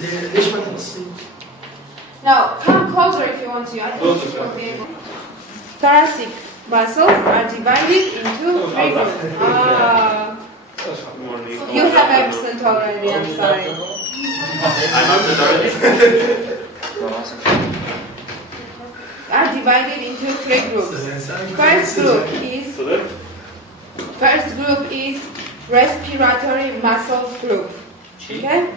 ليش ما تقصين؟ Now, come closer if you want to. I think you will be able. Thoracic muscles are divided into three groups. You have absent already, I'm sorry. I'm absent already? Are divided into three groups. First group is respiratory muscles group. Okay?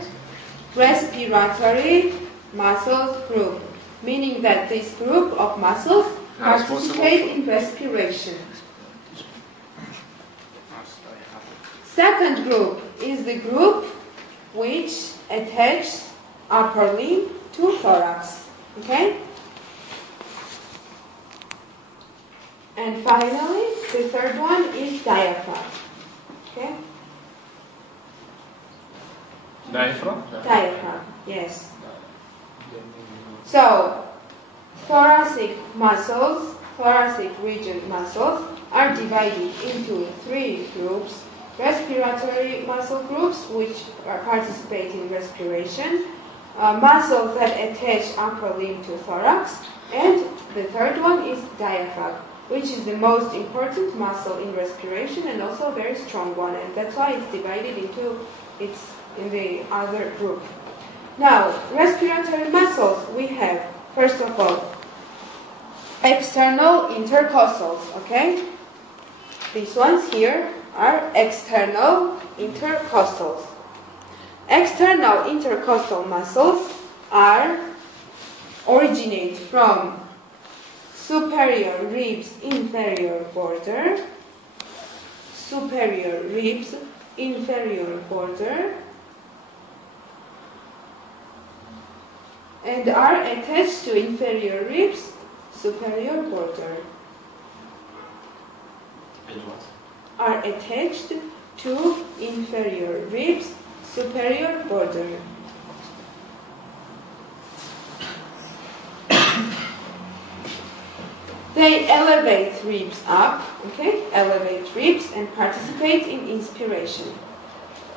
Respiratory muscles group, meaning that this group of muscles participate in respiration. Second group is the group which attaches upper limb to thorax. Okay? And finally, the third one is diaphragm. Okay? Diaphragm? Diaphragm, yes. So, thoracic region muscles are divided into three groups. Respiratory muscle groups, which participate in respiration, muscles that attach upper limb to thorax, and the third one is diaphragm, which is the most important muscle in respiration and also a very strong one, and that's why it's divided into in the other group. Now, respiratory muscles, we have, first of all, external intercostals, okay? These ones here are external intercostals. External intercostal muscles originate from superior ribs inferior border, superior ribs inferior border, and are attached to inferior ribs superior border. And what? Are attached to inferior ribs superior border. They elevate ribs up, okay? Elevate ribs and participate in inspiration.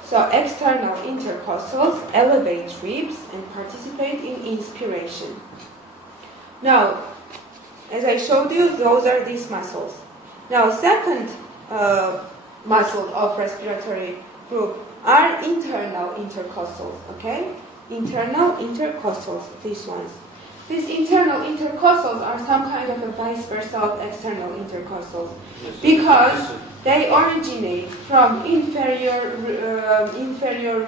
So external intercostals elevate ribs and participate in inspiration. Now, as I showed you, those are these muscles. Now, second muscle of respiratory group are internal intercostals, okay? Internal intercostals, these ones. These internal intercostals are some kind of a vice versa of external intercostals because they originate from inferior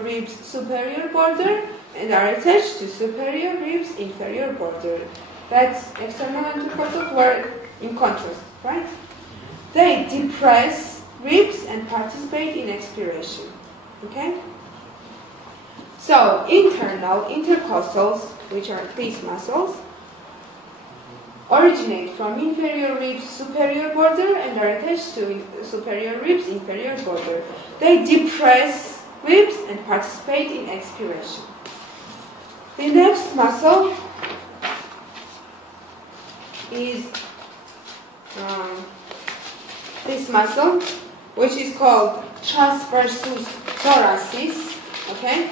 ribs superior border and are attached to superior ribs inferior border. That's external intercostals were in contrast, right? They depress ribs and participate in expiration. Okay? So, internal intercostals, which are these muscles, originate from inferior ribs superior border and are attached to superior ribs inferior border. They depress ribs and participate in expiration. The next muscle is this muscle, which is called transversus thoracis. Okay,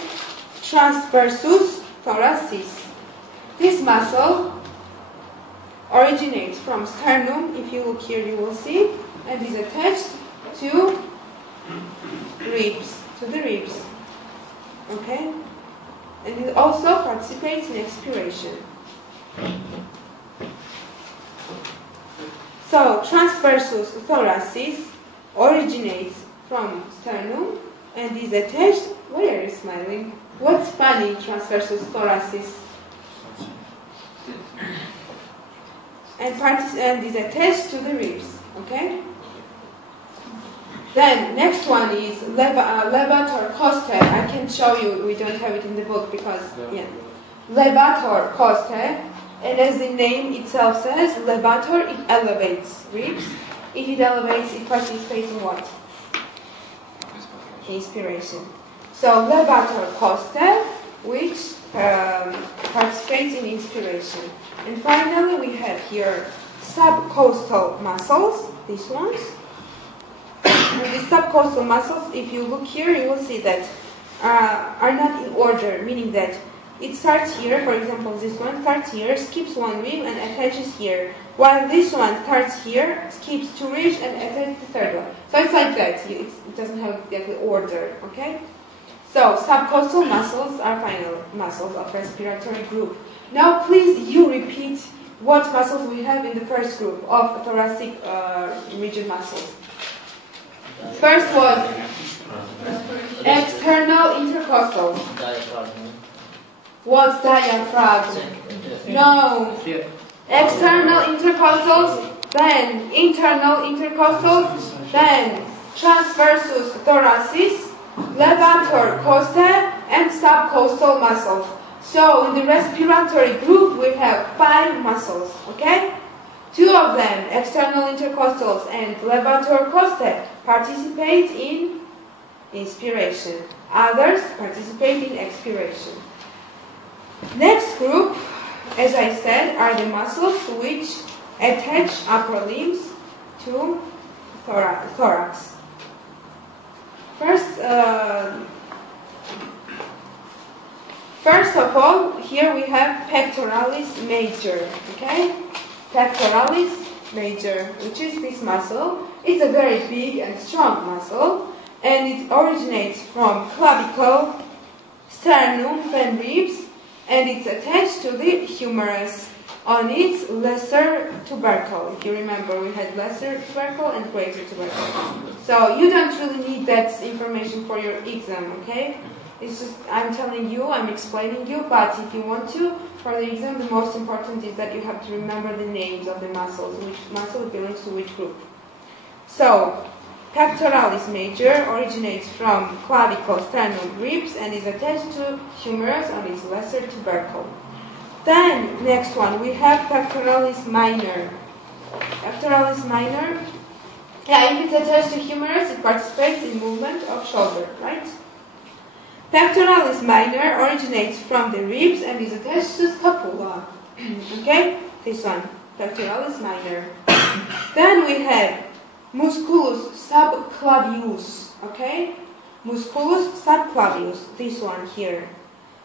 transversus thoracis. This muscle originates from sternum. If you look here, you will see, and is attached to ribs, to the ribs. Okay, and it also participates in expiration. So, transversus thoracis originates from sternum and is attached. Why are you smiling? What's funny, transversus thoracis? And is attached to the ribs. Okay? Then, next one is levator costae. I can show you, we don't have it in the book because, levator costae. And as the name itself says, levator, it elevates ribs. If it elevates, it participates in what? Inspiration. So, levator costae, which participates in inspiration. And finally, we have here subcostal muscles, these ones. And the subcostal muscles, if you look here, you will see that are not in order, meaning that it starts here, for example, this one starts here, skips one rib and attaches here. While this one starts here, skips two ribs and attaches the third one. So it's like that. It doesn't have exactly order, okay? So subcostal muscles are final muscles of respiratory group. Now please you repeat what muscles we have in the first group of thoracic region muscles. First was external intercostal. What's diaphragm? No. External intercostals, then internal intercostals, then transversus thoracis, levator costae, and subcostal muscles. So in the respiratory group we have 5 muscles, okay? 2 of them, external intercostals and levator costae, participate in inspiration. Others participate in expiration. Next group, as I said, are the muscles which attach upper limbs to thorax. First of all, here we have pectoralis major, okay? Pectoralis major, which is this muscle. It's a very big and strong muscle, and it originates from clavicle, sternum, then ribs, and it's attached to the humerus on its lesser tubercle. If you remember, we had lesser tubercle and greater tubercle. So you don't really need that information for your exam, okay? It's just, I'm telling you, I'm explaining you, but if you want to, for the exam, the most important is that you have to remember the names of the muscles, which muscle belongs to which group. So, pectoralis major originates from clavicle, sternum, ribs, and is attached to humerus on its lesser tubercle. Then, next one, we have pectoralis minor. Pectoralis minor, if it's attached to humerus, it participates in movement of shoulder, right? Pectoralis minor originates from the ribs and is attached to scapula. Okay, this one, pectoralis minor. Then we have musculus subclavius. Okay, musculus subclavius. This one here.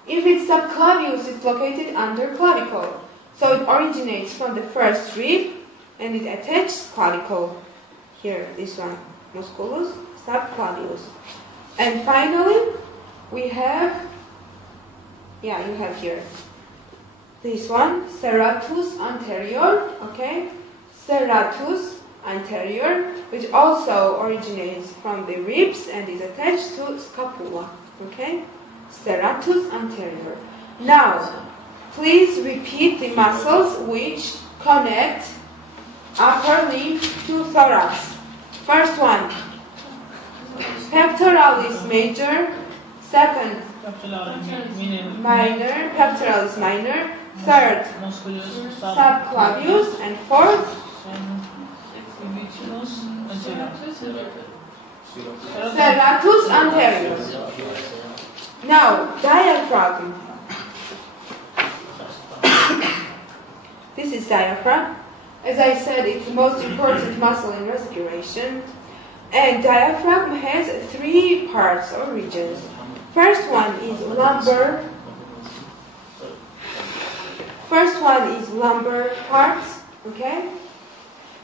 If it's subclavius, it's located under clavicle. So it originates from the first rib and it attaches clavicle. Here, this one, musculus subclavius. And finally, we have, you have here, this one, serratus anterior, okay? Serratus anterior, which also originates from the ribs and is attached to scapula, okay? Serratus anterior. Now, please repeat the muscles which connect upper limb to thorax. First one, pectoralis major. Second, minor, pectoralis minor. Third, subclavius. And fourth, serratus anterior. Now, diaphragm. This is diaphragm. As I said, it's the most important muscle in respiration. And diaphragm has 3 parts or regions. First one is lumbar. Parts, okay?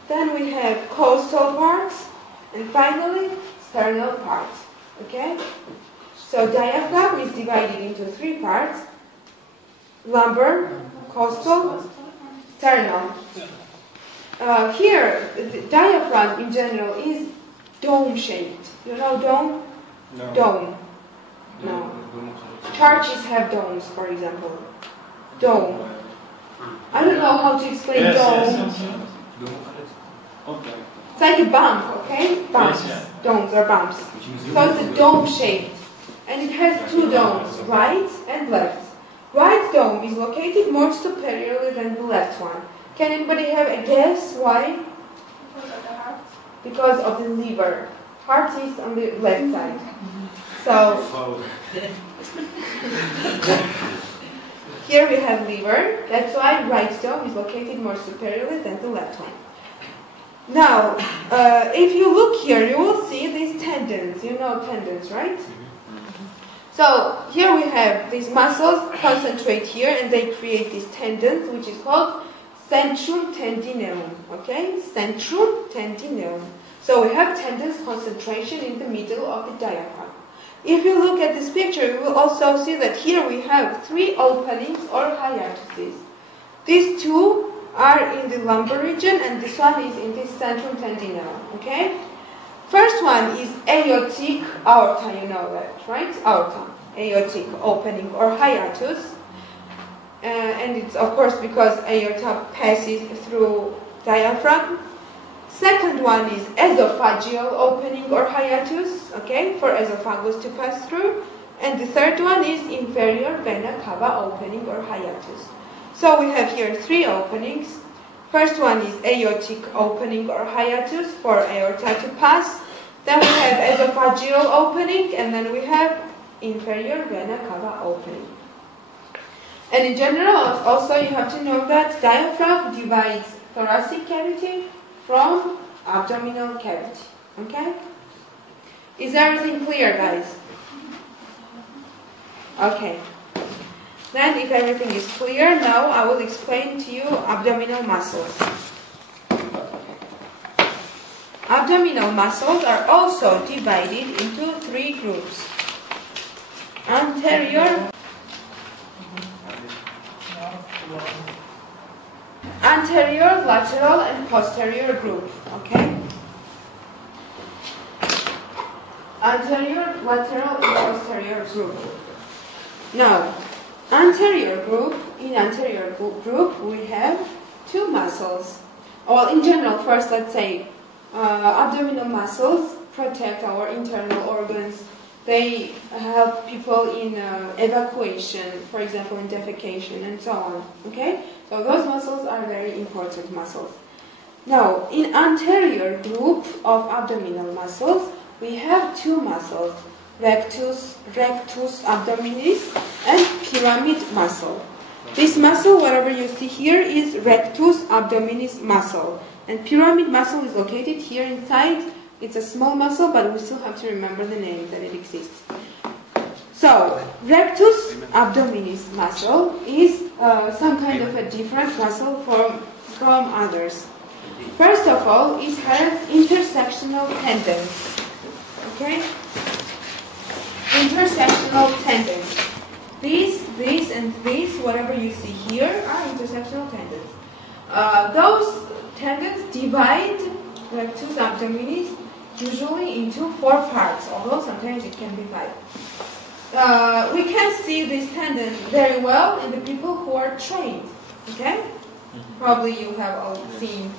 Then we have costal parts, and finally sternal parts, okay? So diaphragm is divided into 3 parts: lumbar, costal, sternal. Here, the diaphragm in general is dome-shaped. You know dome? No. Dome. No. Churches have domes, for example. Dome. I don't know how to explain dome. Okay. It's like a bump, okay? Bumps. Yes, yeah. Domes or bumps. So it's a dome-shaped. And it has 2 domes, right and left. Right dome is located more superiorly than the left one. Can anybody have a guess why? Because of the liver. Heart is on the left side. So, here we have liver. That's why right dome is located more superiorly than the left one. Now, if you look here, you will see these tendons. You know tendons, right? So here we have these muscles concentrate here and they create these tendons, which is called centrum tendineum. Okay, centrum tendineum. So we have tendons concentration in the middle of the diaphragm. If you look at this picture, you will also see that here we have three openings or hiatuses. These two are in the lumbar region and this one is in the centrum tendineum. Okay? First one is aortic aorta, you know that, right? Aorta, aortic opening or hiatus. And it's of course because aorta passes through diaphragm. Second one is esophageal opening or hiatus, okay, for esophagus to pass through. And the third one is inferior vena cava opening or hiatus. So we have here three openings. First one is aortic opening or hiatus for aorta to pass. Then we have esophageal opening, and then we have inferior vena cava opening. And in general, also you have to know that diaphragm divides thoracic cavity from abdominal cavity. Okay? Is everything clear, guys? Okay. Then if everything is clear, now I will explain to you abdominal muscles. Abdominal muscles are also divided into three groups. Anterior, lateral, and posterior group. Okay? Anterior, lateral, and posterior group. Now, anterior group, in anterior group we have two muscles. Well, in general, first let's say abdominal muscles protect our internal organs. They help people in evacuation, for example, in defecation and so on. Okay? So those muscles are very important muscles. Now, in anterior group of abdominal muscles, we have two muscles, rectus abdominis and pyramid muscle. This muscle, whatever you see here, is rectus abdominis muscle. And pyramid muscle is located here inside. It's a small muscle, but we still have to remember the name that it exists. So, rectus abdominis muscle is some kind of a different muscle from others. First of all, it has intersectional tendons. Okay? Intersectional tendons. These, and these, whatever you see here, are intersectional tendons. Those tendons divide rectus abdominis usually into 4 parts, although sometimes it can be 5. We can see these tendons very well in the people who are trained. Okay? Probably you have all seen.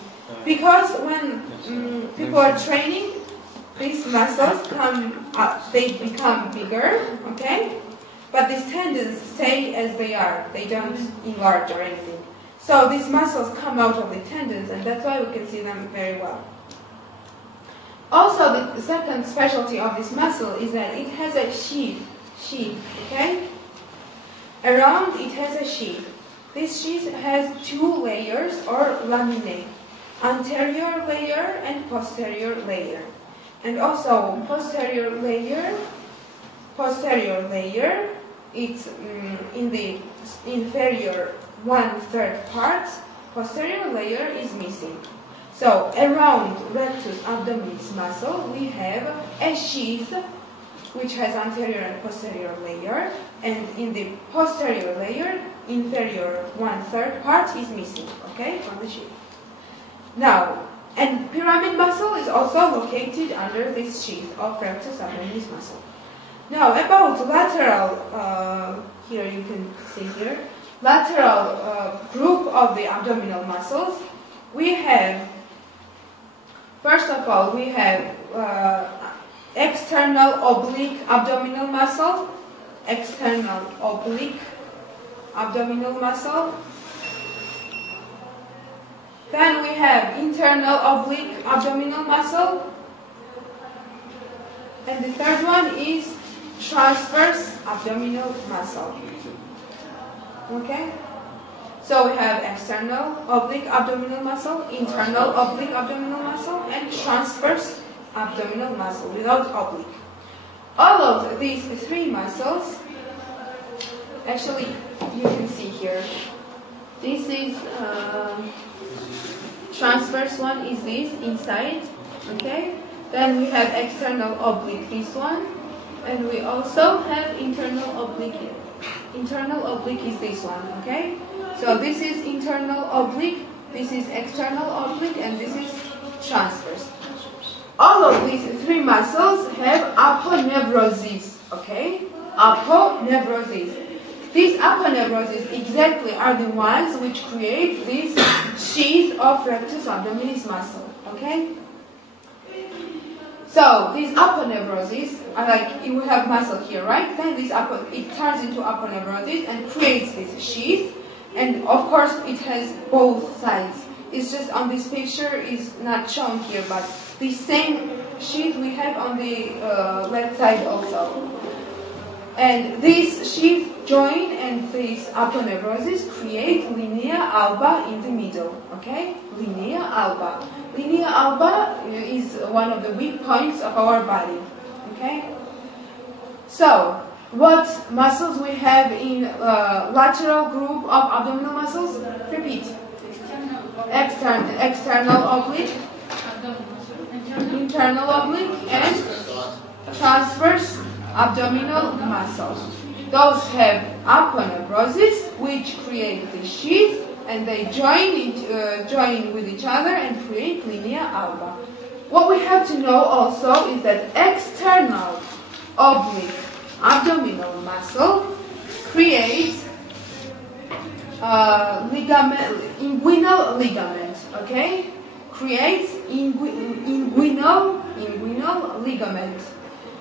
Because when people are training, these muscles they become bigger, okay? But these tendons stay as they are. They don't enlarge or anything. So these muscles come out of the tendons, and that's why we can see them very well. Also, the second specialty of this muscle is that it has a sheath, okay? Around it has a sheath. This sheath has 2 layers or laminae, anterior layer and posterior layer. And also, posterior layer, it's in the inferior 1/3 part, posterior layer is missing. So, around rectus abdominis muscle, we have a sheath which has anterior and posterior layer, and in the posterior layer, inferior 1/3 part is missing, okay, from the sheath. Now, and pyramid muscle is also located under this sheath of rectus abdominis muscle. Now, about lateral, here you can see here, lateral group of the abdominal muscles, we have, first of all, we have external oblique abdominal muscle, external oblique abdominal muscle. Then we have internal oblique abdominal muscle. And the third one is transverse abdominal muscle. Okay? So we have external oblique abdominal muscle, internal oblique abdominal muscle, and transverse abdominal muscle without oblique. All of these three muscles, actually, you can see here. This is transverse one is this inside, okay? Then we have external oblique, this one, and we also have internal oblique. Internal oblique is this one, okay? So this is internal oblique, this is external oblique, and this is transverse. All of these three muscles have aponevroses, okay? Aponevroses. These aponevroses exactly are the ones which create this sheath of rectus abdominis muscle, okay? So these aponevroses are like, you have muscle here, right? Then it turns into aponevroses and creates this sheath. And of course it has both sides. It's just on this picture is not shown here, but the same sheath we have on the left side also. And this sheath join and these aponevroses create linea alba in the middle, okay? Linea alba. Linea alba is one of the weak points of our body, okay? So, what muscles we have in lateral group of abdominal muscles? Repeat. External oblique, internal oblique, and transverse abdominal muscles. Those have aponevroses, which create the sheath, and they join with each other and create linea alba. What we have to know also is that external oblique abdominal muscle creates inguinal ligament, okay? Creates inguinal ligament.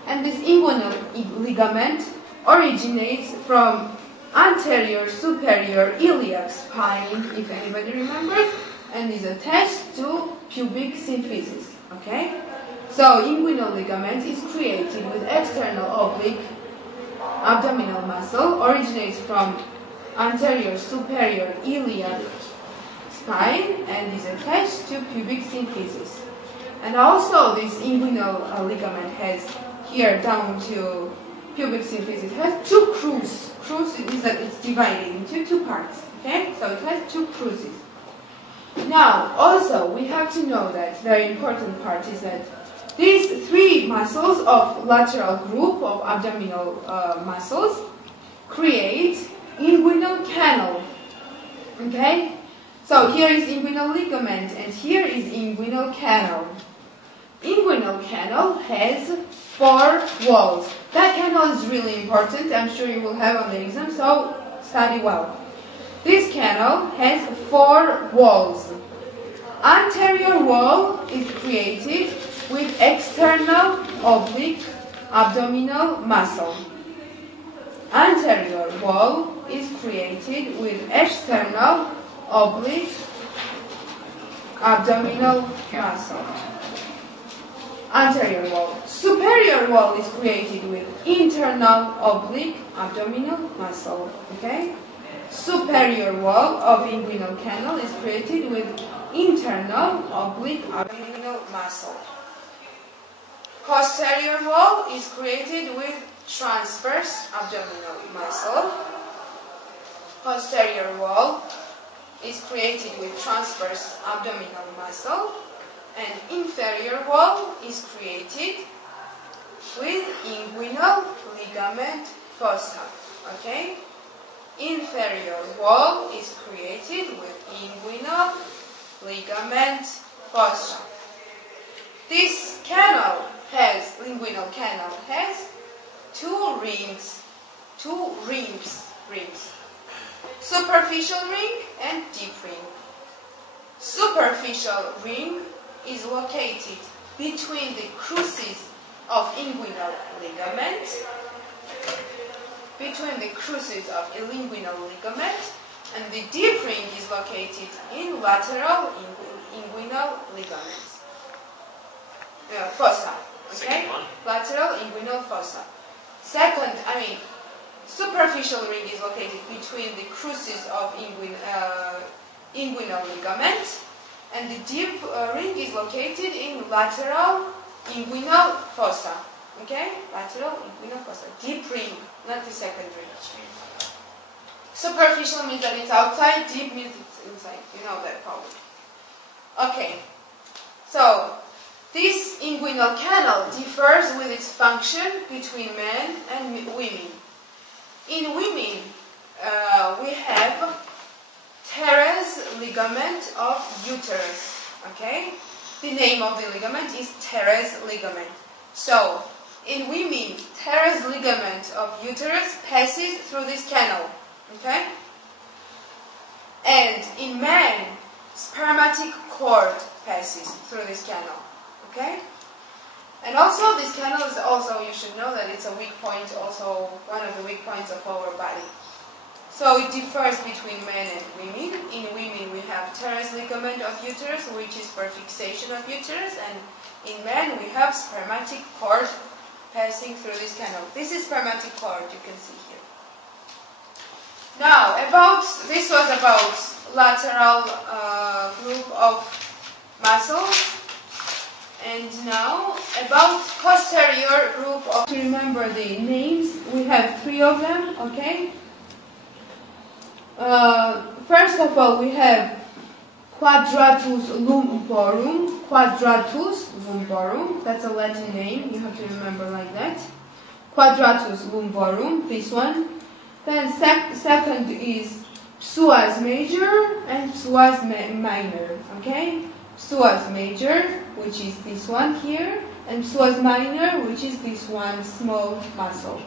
And this inguinal ligament originates from anterior superior iliac spine, if anybody remembers, and is attached to pubic symphysis, okay? So inguinal ligament is created with external oblique abdominal muscle, originates from anterior superior iliac spine and is attached to pubic symphysis. And also this inguinal ligament has here down to pubic symphysis has two cruces. Cruce is that it's divided into two parts. Okay, so it has two cruces. Now, also we have to know that very important part is that these three muscles of lateral group of abdominal muscles create inguinal canal. Okay, so here is inguinal ligament and here is inguinal canal. Inguinal canal has 4 walls. That canal is really important. I'm sure you will have on the exam, so study well. This canal has 4 walls. Anterior wall is created with external oblique abdominal muscle. Anterior wall is created with external oblique abdominal muscle. Anterior wall. Superior wall is created with internal oblique abdominal muscle. Okay? Superior wall of inguinal canal is created with internal oblique abdominal muscle. Posterior wall is created with transverse abdominal muscle. Posterior wall is created with transverse abdominal muscle. And inferior wall is created with inguinal ligament fossa. Okay? Inferior wall is created with inguinal ligament fossa. This canal has, inguinal canal has 2 rings. Superficial ring and deep ring. Superficial ring is located between the cruces of inguinal ligament, and the deep ring is located in lateral inguinal ligaments. Fossa. Okay? Lateral inguinal fossa. Superficial ring is located between the cruces of inguinal ligament, and the deep ring is located in lateral inguinal fossa. Okay? Lateral inguinocostal. Deep ring, not the secondary. Superficial means that it's outside, deep means it's inside. You know that probably. Okay. So, this inguinal canal differs with its function between men and women. In women, we have teres ligament of uterus. Okay? The name of the ligament is teres ligament. So, in women, teres ligament of uterus passes through this canal. Okay? And in men, spermatic cord passes through this canal. Okay? And also, this canal is also, you should know that it's a weak point, also one of the weak points of our body. So it differs between men and women. In women, we have teres ligament of uterus, which is for fixation of uterus, and in men, we have spermatic cord passing through this canal. This is spermatic cord, you can see here. Now, this was about lateral group of muscles. And now, about posterior group of... To remember the names, we have 3 of them, okay? First of all, we have quadratus lumborum. Quadratus lumborum, that's a Latin name, you have to remember like that. Quadratus lumborum, this one. Then second is psoas major and psoas minor, okay? Psoas major, which is this one here, and psoas minor, which is this one small muscle,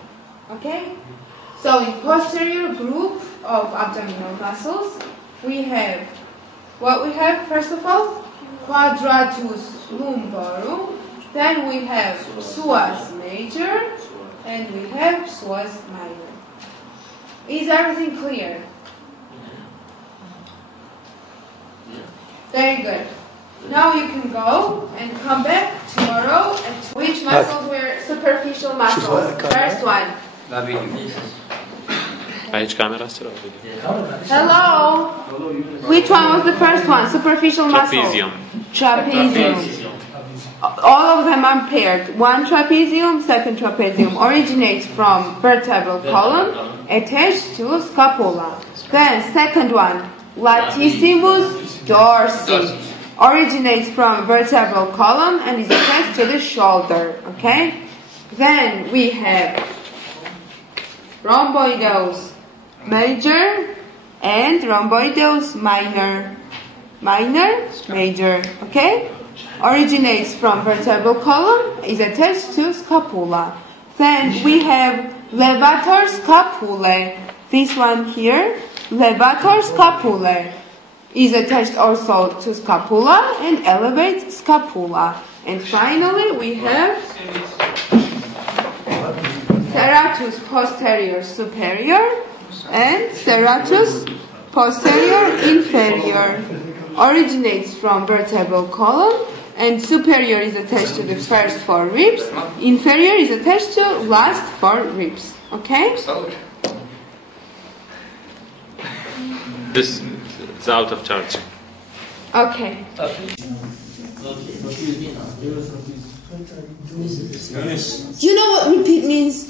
okay? So in posterior group of abdominal muscles, we have, what we have first of all, quadratus lumborum, then we have psoas major, and we have psoas minor. Is everything clear? Very good. Now you can go and come back tomorrow. And which muscles were superficial muscles? First one. Hello. Which one was the first one? Superficial muscle. Trapezium. Trapezium. All of them are paired. One trapezium, second trapezium originates from vertebral column attached to scapula. Then second one, latissimus dorsi, originates from vertebral column and is attached to the shoulder. Okay. Then we have rhomboideus major and rhomboideus minor. Minor, major. Okay. Originates from vertebral column, is attached to scapula. Then we have levator scapulae. This one here, levator scapulae, is attached also to scapula and elevates scapula. And finally we have serratus posterior superior and serratus posterior inferior. Originates from vertebral column, and superior is attached to the first 4 ribs, inferior is attached to last 4 ribs. Okay? This is out of charge. Okay. You know what repeat means?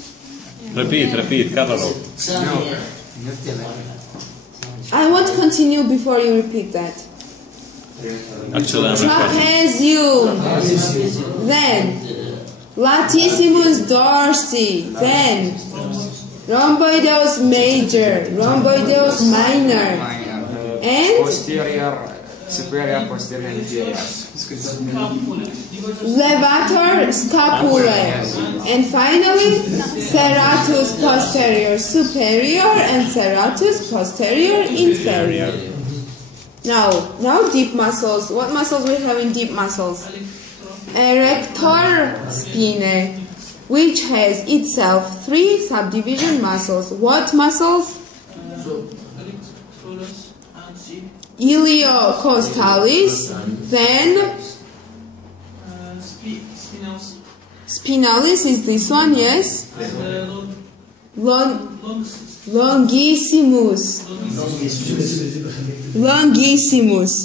Repeat, catalog. I want to continue before you repeat that. Actually, I'm Trapezium, then latissimus dorsi, then rhomboideus major, rhomboideus minor, and superior, posterior, inferior. levator scapulae, and finally serratus posterior superior and serratus posterior inferior. Now deep muscles. What muscles we have in deep muscles? Erector spinae, which has itself 3 subdivision muscles. What muscles? Iliocostalis, then spinalis is this one, yes? Longissimus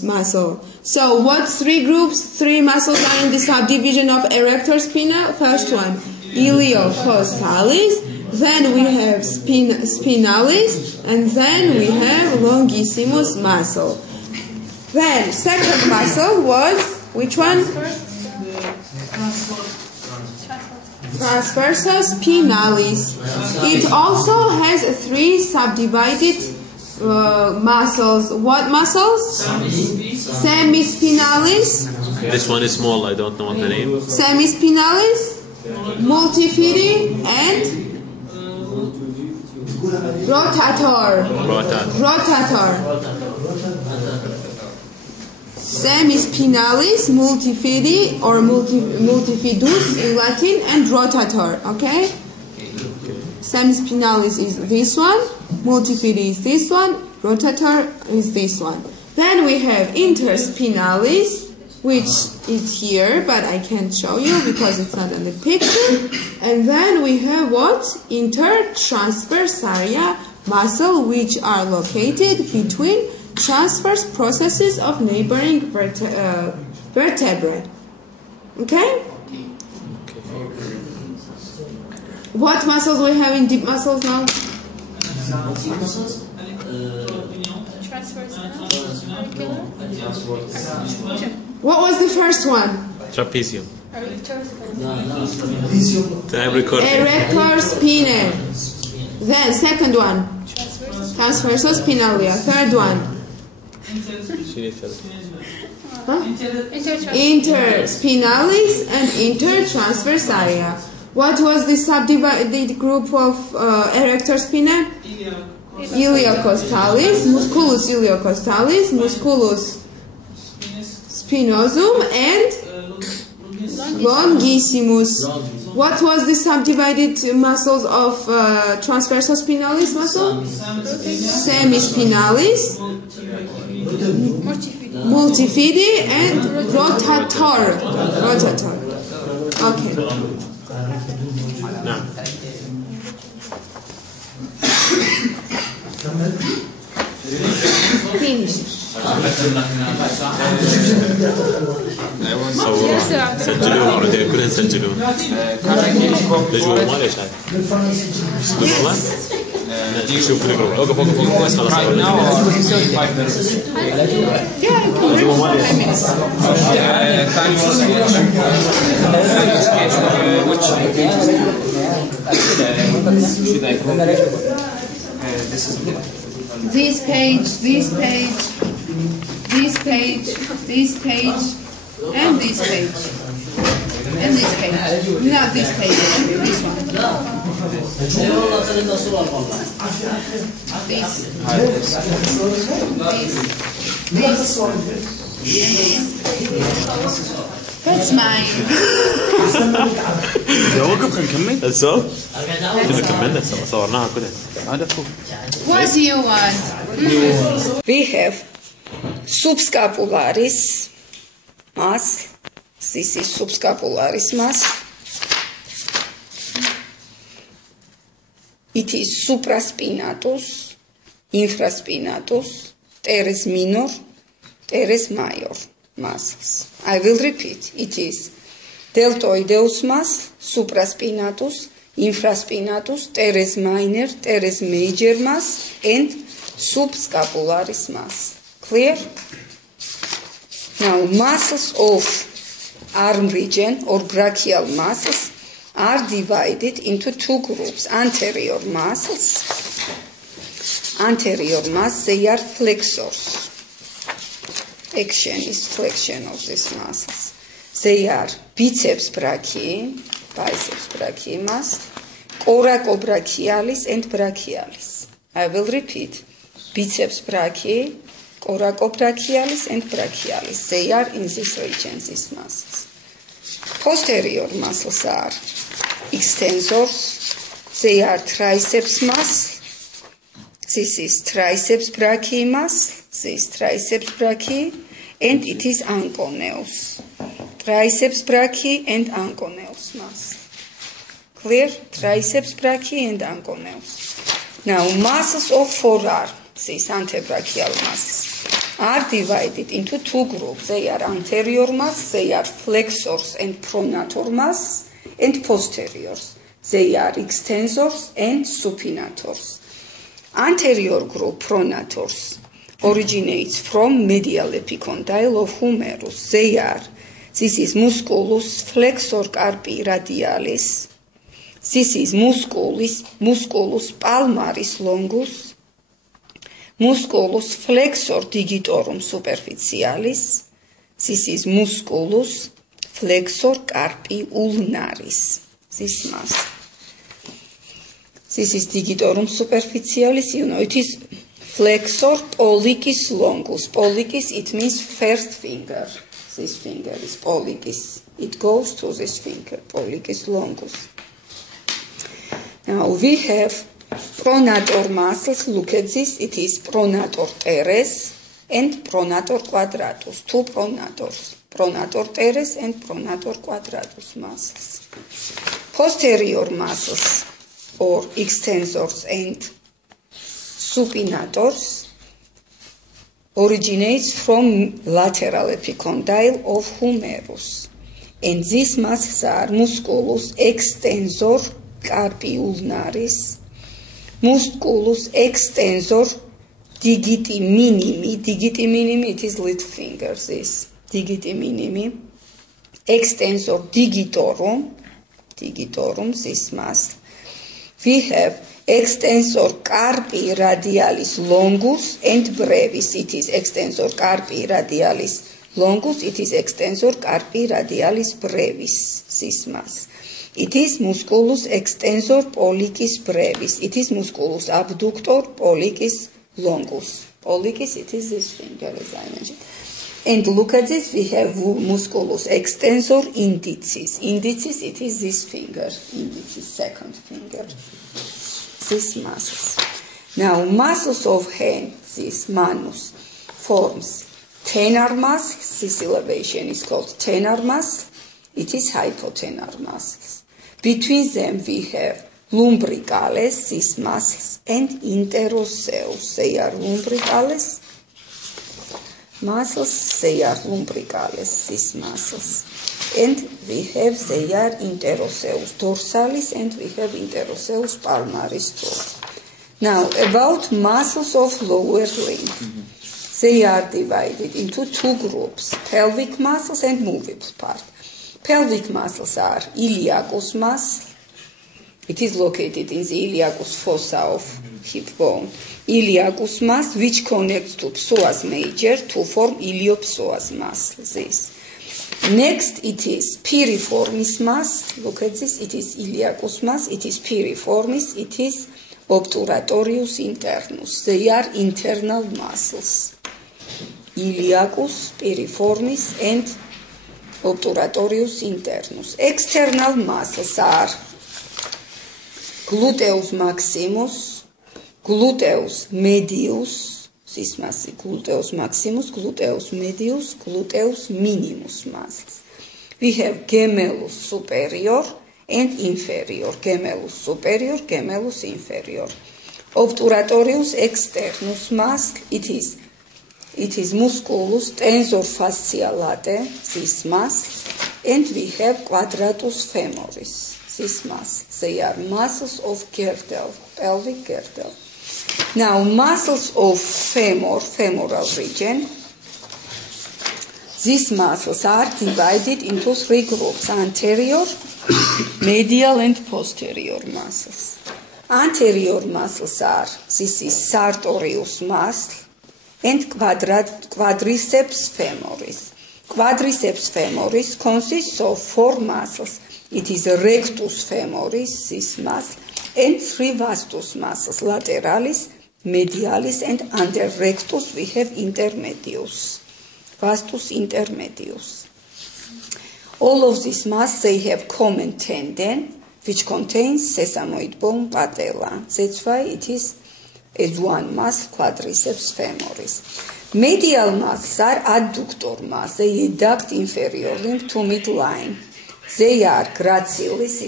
muscle. So what 3 groups, 3 muscles are in the subdivision of erector spina? First one, iliocostalis, then we have spinalis, and then we have longissimus muscle. Then second muscle was which one? Transversus spinalis. It also has 3 subdivided muscles. What muscles? Semispinalis. This one is small, I don't know what the name. Semispinalis, multifidi, and rotator. Rotator. Semispinalis, multifidi, or multifidus in Latin, and rotator. Okay? Semispinalis is this one, multifidi is this one, rotator is this one. Then we have interspinalis, which is here, but I can't show you because it's not in the picture. And then we have what? Intertransversaria muscle, which are located between transverse processes of neighboring vertebrae. Okay? What muscles we have in deep muscles now? What was the first one? Trapezium. Erector spinae. Then second one. Transversus spinalia. Third one. Huh? Interspinalis and intertransversaria. What was the subdivided group of erector spinae? Iliocostalis, musculus iliocostalis, musculus spinosum, and longissimus. What was the subdivided muscles of transversus spinalis muscle? Semispinalis, multifidi, and rotator. Rotator. Okay. Now. Finish. سجلوه عودة كلهم سجلوه. لجوا ما ليش هاي؟ لجوا ما؟ شوف الجروب. أوقف بس خلاص. لجوا ما ليش؟ This page, this page, this page, this page, and this page, and this page. Not this page, this one. That's mine. وقف نكمل. That's all? كنا كملنا صورناها كلها. هذا فوق. What do you want? We have subscapularis muscle. This is subscapularis muscle. It is supraspinatus, infraspinatus, teres minor, teres major muscles. I will repeat. It is deltoideus muscle, supraspinatus, infraspinatus, teres minor, teres major muscle, and subscapularis muscle. Clear? Now, muscles of arm region or brachial muscles are divided into 2 groups. Anterior muscles. Anterior muscles, they are flexors. Action is flexion of these muscles. They are biceps brachii, biceps brachii muscle, coracobrachialis and brachialis. I will repeat. Biceps brachii, coracobrachialis and brachialis. They are in this region, these muscles. Posterior muscles are extensors. They are triceps muscle. This is triceps brachii muscle. This is triceps brachii, and it is anconeus. Triceps brachii and anconeus muscle. Clear? Triceps brachii and anconeus. Now, muscles of forearm, these antebrachial muscles, are divided into 2 groups. They are anterior muscles, they are flexors and pronator muscles, and posteriors. They are extensors and supinators. Anterior group, pronators, originates from medial epicondyle of humerus. This is musculus flexor carpi radialis. This is musculus palmaris longus. Musculus flexor digitorum superficialis. This is musculus flexor carpi ulnaris. This muscle. This is digitorum superficialis. You know, it is flexor pollicis longus. Pollicis, it means first finger. This finger is pollicis. It goes to this finger, pollicis longus. Now we have pronator muscles. Look at this. It is pronator teres and pronator quadratus. Two pronators. Pronator teres and pronator quadratus muscles. Posterior muscles, or extensors and supinators, originates from lateral epicondyle of humerus. And these muscles are musculus extensor carpi ulnaris, musculus extensor digiti minimi. Digiti minimi, it is little fingers, this. Digiti minimi. Extensor digitorum, this muscle. We have extensor carpi radialis longus and brevis. It is extensor carpi radialis longus. It is extensor carpi radialis brevis. This muscle. It is musculus extensor pollicis brevis. It is musculus abductor pollicis longus. Pollicis, it is this finger, as I mentioned. And look at this, we have musculus extensor indicis. Indicis, it is this finger, indicis, second finger. These muscles. Now, muscles of hand, this manus, forms tenar muscles. This elevation is called tenar muscle. It is hypotenar muscles. Between them, we have lumbricales, these muscles, and interosseus. They are lumbricales muscles, they are lumbricales, these muscles. And we have, they are interosseus dorsalis, and we have interosseus palmaris too. Now, about muscles of lower limb. They are divided into two groups, pelvic muscles and movable part. Pelvic muscles are iliacus muscle. It is located in the iliacus fossa of hip bone. Iliacus muscle, which connects to psoas major to form iliopsoas muscle. This. Next, it is piriformis muscle. Look at this. It is iliacus muscle. It is piriformis. It is obturatorius internus. They are internal muscles. Iliacus, piriformis, and obturatorius internus. External muscles are gluteus maximus, gluteus medius, this muscle, gluteus maximus, gluteus medius, gluteus minimus muscles. We have gemellus superior and inferior, gemellus superior, gemellus inferior. Obturatorius externus muscle, it is musculus tensor fascia latae, this muscle, and we have quadratus femoris. This muscle. They are muscles of girdle, pelvic girdle. Now, muscles of femoral region. These muscles are divided into three groups: anterior, medial, and posterior muscles. Anterior muscles are, this is sartorius muscle and quadriceps femoris. Quadriceps femoris consists of four muscles. It is rectus femoris, this muscle, and three vastus muscles, lateralis, medialis, and under rectus we have intermedius, vastus intermedius. All of these muscles, they have common tendon, which contains sesamoid bone patella. That's why it is as one muscle, quadriceps femoris. Medial muscles are adductor muscles. They adduct inferior limb to midline. They are gracilis,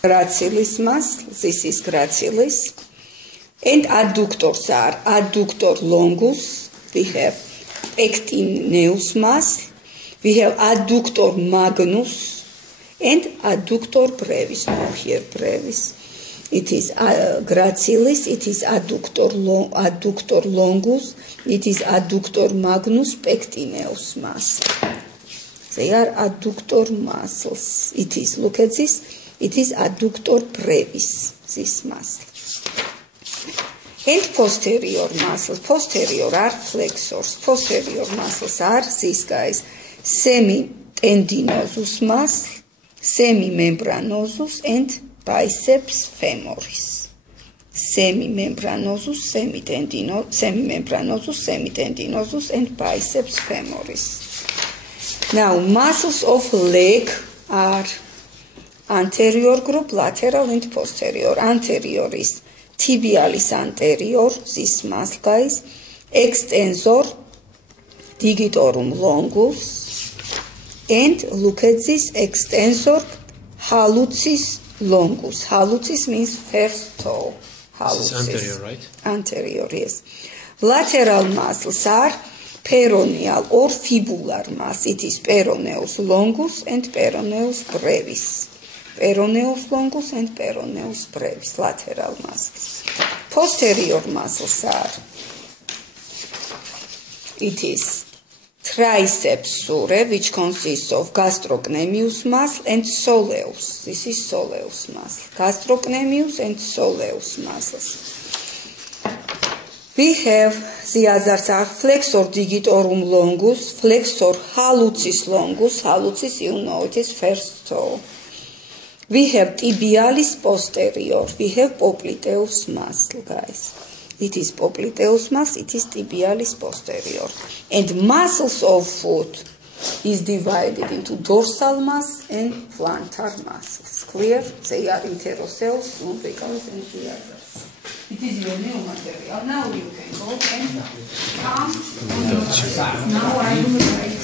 gracilis muscle, this is gracilis, and adductors are adductor longus, we have pectineus muscle. We have adductor magnus and adductor brevis. No, here brevis. It is gracilis, it is adductor longus, it is adductor magnus pectineus muscle. They are adductor muscles. It is, look at this, it is adductor brevis, this muscle. And posterior muscles. Posterior are flexors. Posterior muscles are these guys. Semitendinosus muscle, semimembranosus, and biceps femoris. Semimembranosus, semitendinosus, and biceps femoris. Now, muscles of leg are anterior group, lateral, and posterior. Anterior is tibialis anterior, this muscle, guys. Extensor, digitorum longus. And look at this, extensor, hallucis longus. Hallucis means first toe. This is anterior, right? Anterior, yes. Lateral muscles are peroneal or fibular muscle. It is peroneus longus and peroneus brevis. Peroneus longus and peroneus brevis, lateral muscles. Posterior muscles are, it is triceps surae, which consists of gastrocnemius muscle and soleus. This is soleus muscle. Gastrocnemius and soleus muscles. We have the others are flexor digitorum longus, flexor hallucis longus. Hallucis, you know, it is first toe. We have tibialis posterior. We have popliteus muscle, guys. It is popliteus muscle, it is tibialis posterior. And muscles of foot is divided into dorsal muscle and plantar muscles. Clear? They are interoceus, lumbricals, and the others. It is your new material. Now you can go and come. Now I will write.